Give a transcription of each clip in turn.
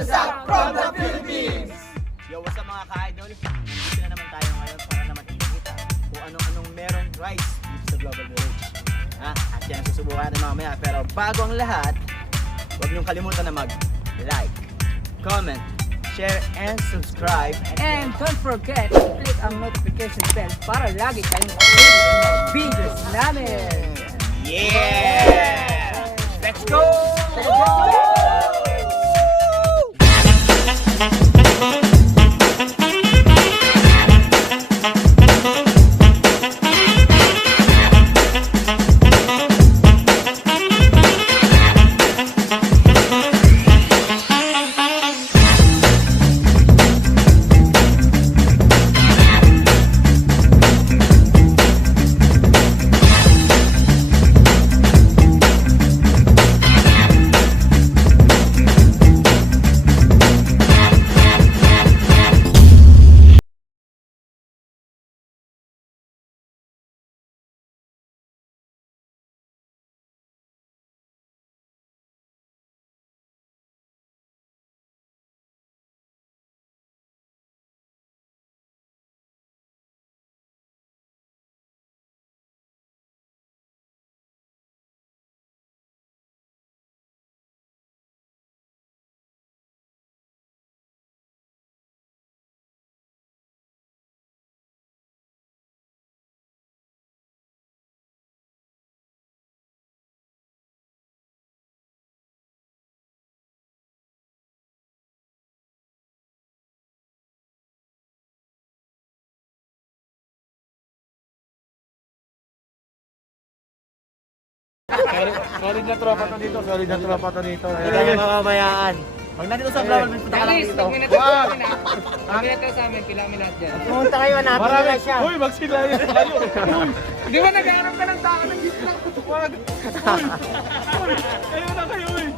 Bagsak from the Philippines! Yo, what's up mga ka-idol? Dito na naman tayo ngayon para naman ipakita kung anong merong rights dito sa Global Village. At yan ang susubukan natin mamaya. Pero bago ang lahat, huwag niyong kalimutan na mag-like, comment, share, and subscribe. And don't forget to click ang notification bell para lagi kayong updated sa mga videos namin. Yeah! Let's go! Let's go! Solid na tropa to dito, solid na tropa to dito. Hindi kayo mamamayaan. Pag nandito sa Global Village, punta ka lang Guys, dito. pag may natapos sa amin, kailangan lahat dyan. Pumunta kayo, hanapin nila siya. Uy, magsilayan tayo. Di ba naghahanap ka ng tao ng gitna? Wag. Uy, kayo na kayo eh.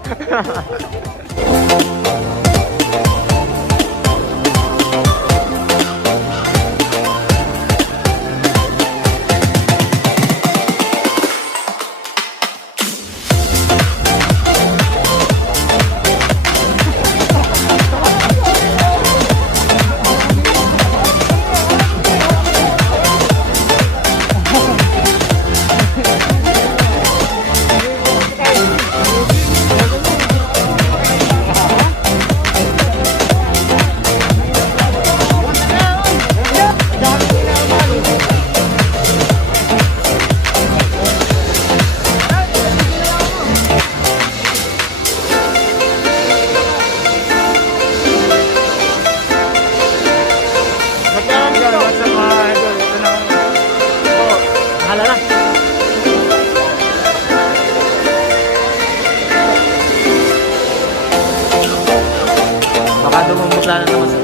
Hala na. Baka dumumutla na naman sa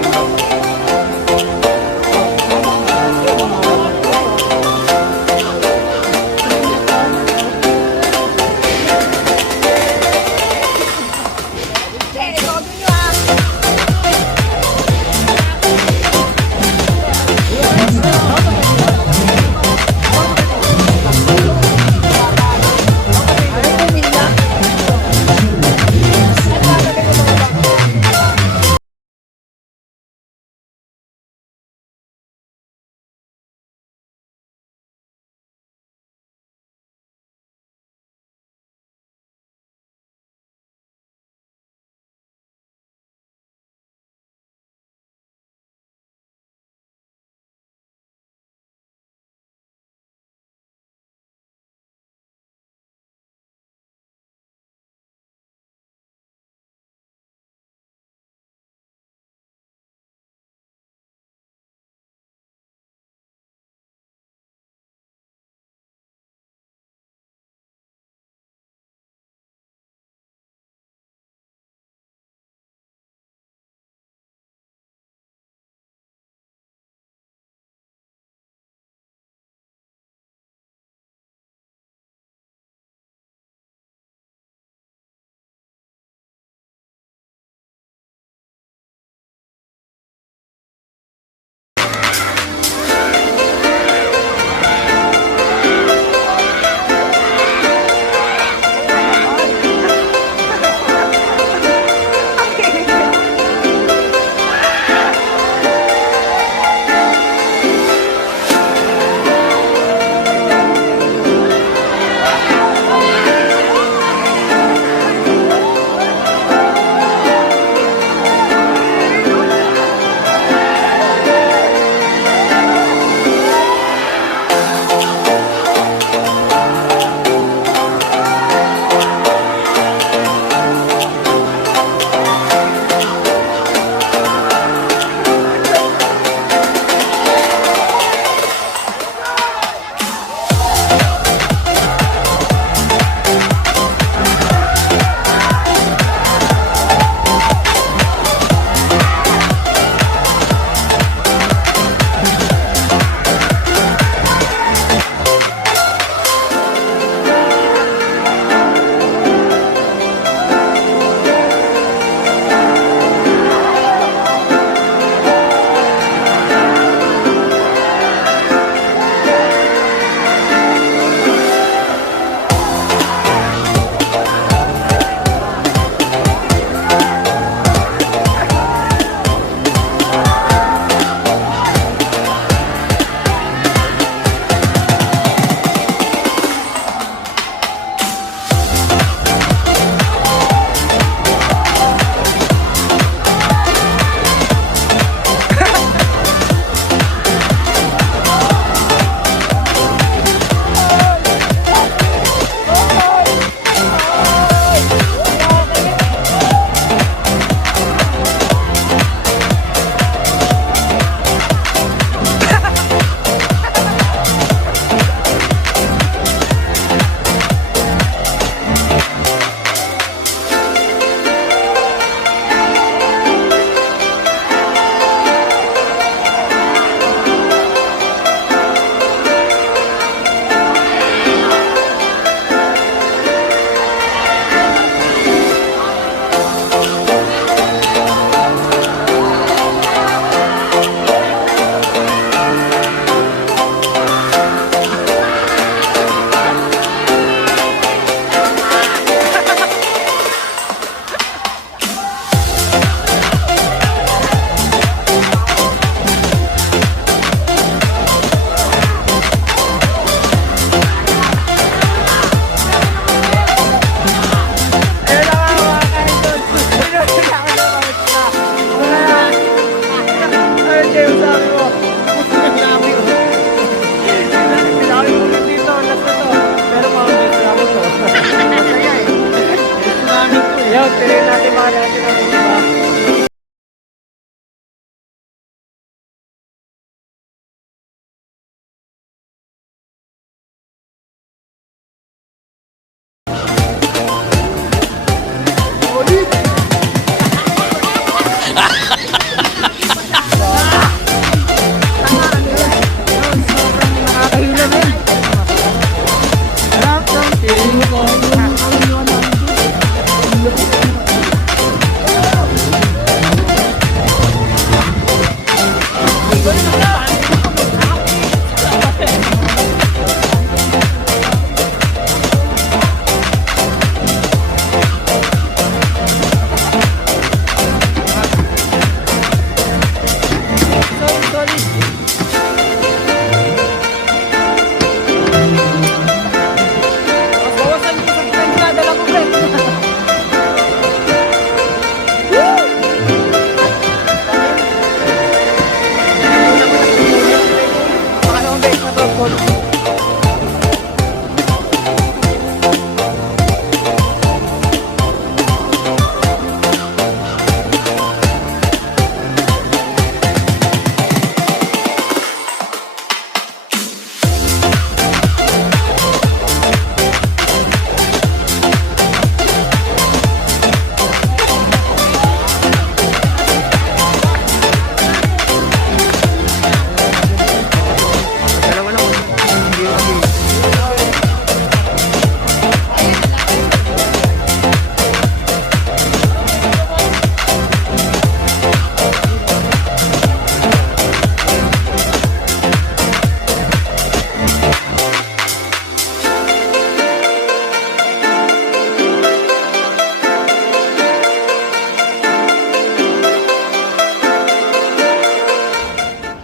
Yun, tirayin natin mga natin ang iba.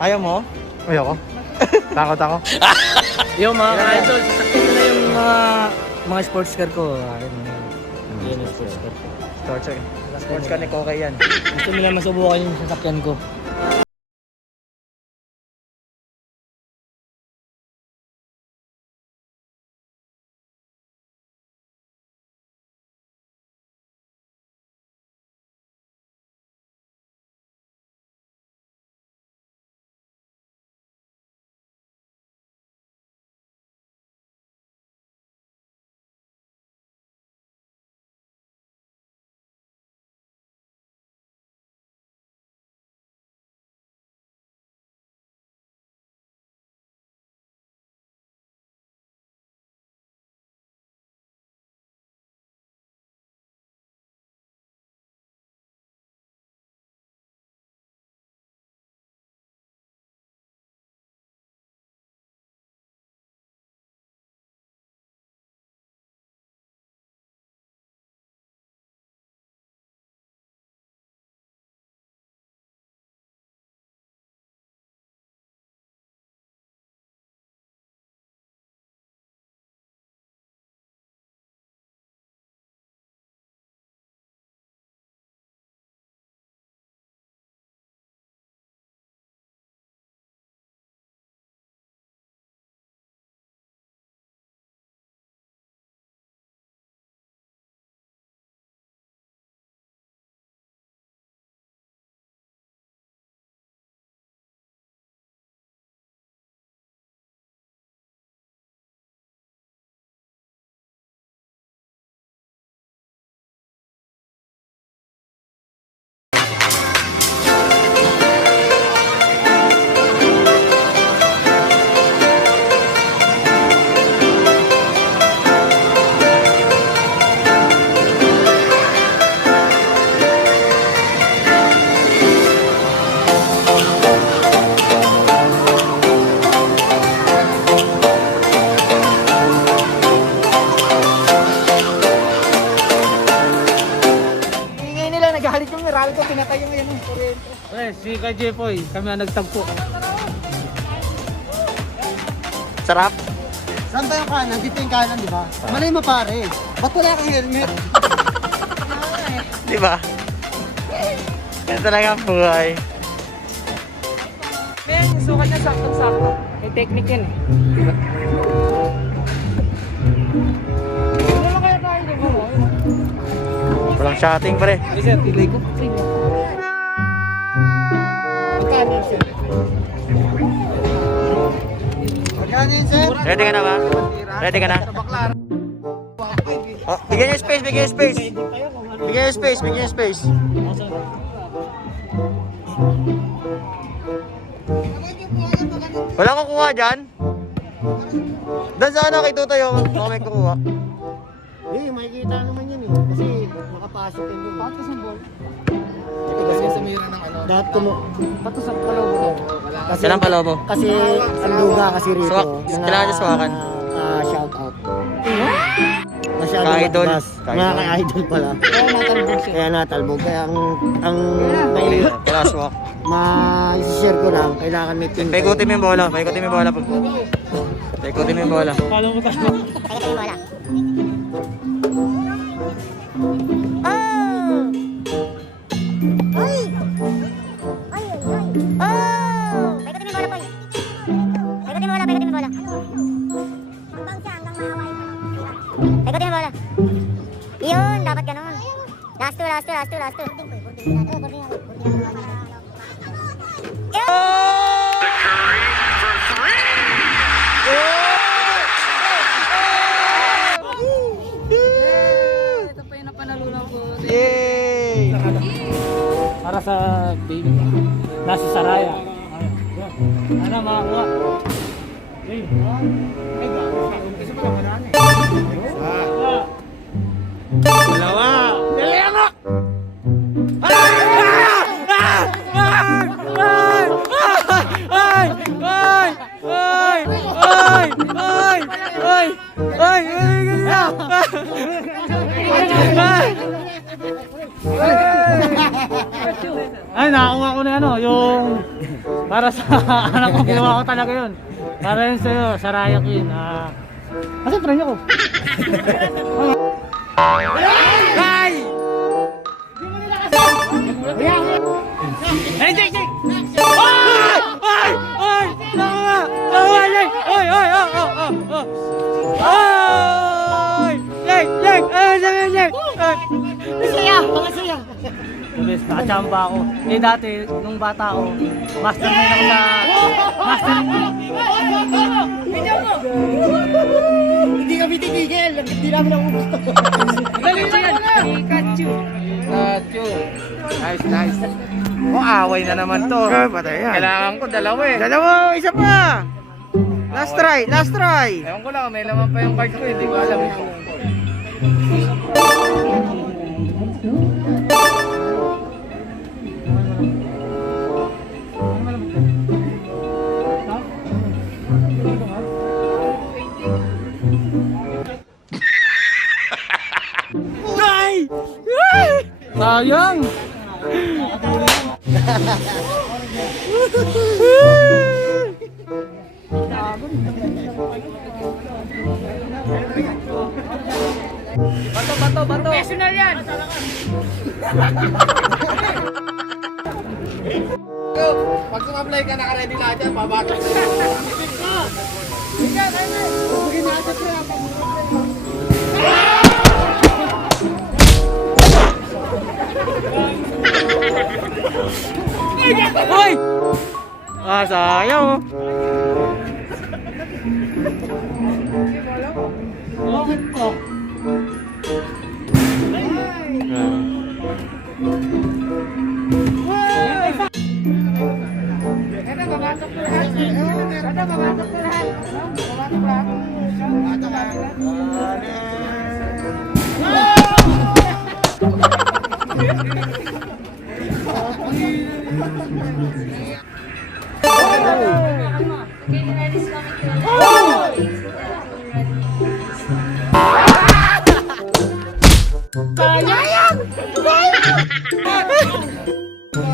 Ayaw mo? Ayoko. Takot ako. Yung mga ka-idol, sasakyan ko na yung mga sports car ko. Yan yung sports car ko. Sports car ni Kokay yan. Gusto nila masubukan yung sasakyan ko. Si kay Jepoy, kami ang nagtagpo. Sarap? Saan ba yung kanan? Dito yung kanan, di ba? Malay mo pare. Ba't wala kang helmet? Di ba? Yan talaga ang buhay. Men, sukat niya sakto-sakto. May technique yan eh. Wala kaya tayo, di ba? Walang shotting pre. Ay, sir, ilay ko. Magkano yun, sir? Ready ka na ba? Ready ka na? Oh, bigyan niyo space, bigyan niyo space. Bigyan niyo space, bigyan niyo space. Wala kukuha dyan? Doon sa ano kay Tutoy yung may kukuha. Hindi, makikita naman yun eh. Kasi makapasok yun yung patos ng ball. Kasi sa mayroon ng ano. Dapat kumo. Patos ang kalobo. Kasi, Kailang kalobo? Kasi ang luga kasi rito. Swak. Kailangan niya swakan. Shout out. Masyado Ka-idol. matigas. Mga ka-idol pala. Kaya natalbog. Kaya ang Kailangan swak. ma-share ko lang. Kailangan may team. Paikutin mo yung bola. Paikutin mo yung bola. Paikutin mo yung bola. Paano mo tayo? Paikutin mo bola. Yun, dapat ganun. Last two. Ito pa yung napanalunan ko. Yay! Para sa baby. Nasa Saraya. Ano, makakuha. Ay, kasi pala marami. Dalawa! Dalawa! Ay, nakakuha ko na ano, yung para sa anak ko, ginawa ko talaga yun. Para yun sa'yo, Saraya Queen. Kasi friend ako. Ay, Jake! Ay! Nakuha! Nakuha, Jake! Ay! Jake! Ay, Jake! Yes, nakachamba ako. Eh dati, nung bata ako, mastermind ako na... Hindi kami titigil. Hindi namin ako gusto. Pikachu. Nice. Away na naman to. Kailangan ko dalawa eh. Dalawa, isa pa. Last try. Ewan ko lang, may laman pa yung card ko, hindi ko alam. Sayang! Bato! Professional yan! Pag sumabay ka, naka-ready na dyan, babatok na Hoy! Sayang! Bakit to?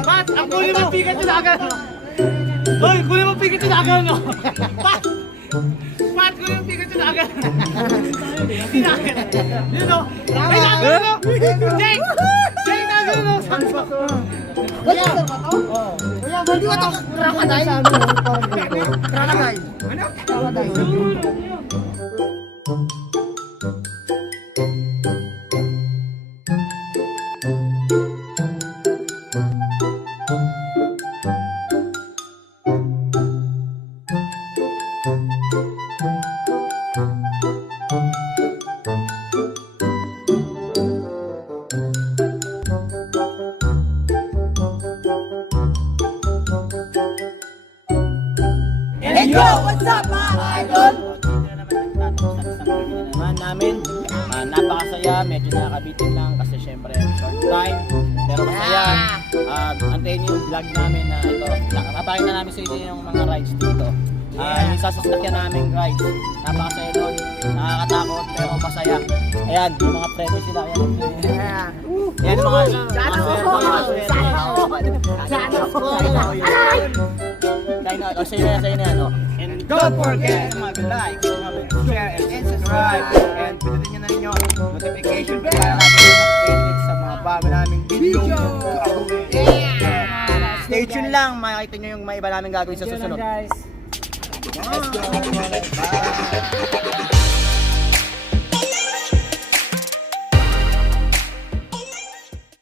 Pat, ang kunin mo Pikachu na agad. Hoy, kunin mo Pikachu na agad, no? Pat, kunin mo Pikachu na agad. Hindi na agad. Yun, no? Ay, nagano, no? Jake! Jake, nagano, no? Wala ba to? Wala ba ito? Crocodile? Crocodile. Ano? Crocodile. nakakabitin lang kasi syempre short time. Pero masaya. Antayin niyo yung vlog namin na ito. Papakita namin sa inyo yung mga rides dito. Yung sasakyan namin rides. Napakasaya doon. Nakakatakot pero masaya. Ayan, yung mga preno sila. Ayan yung mga Sana all. And don't forget to mag-like, share, and subscribe. And pindutin nyo na rin yung notification bell para lagi updated sa mga bago naming video. Stay tuned lang, makikita nyo yung mga iba namin gagawin sa susunod. guys. Let's go! Bye!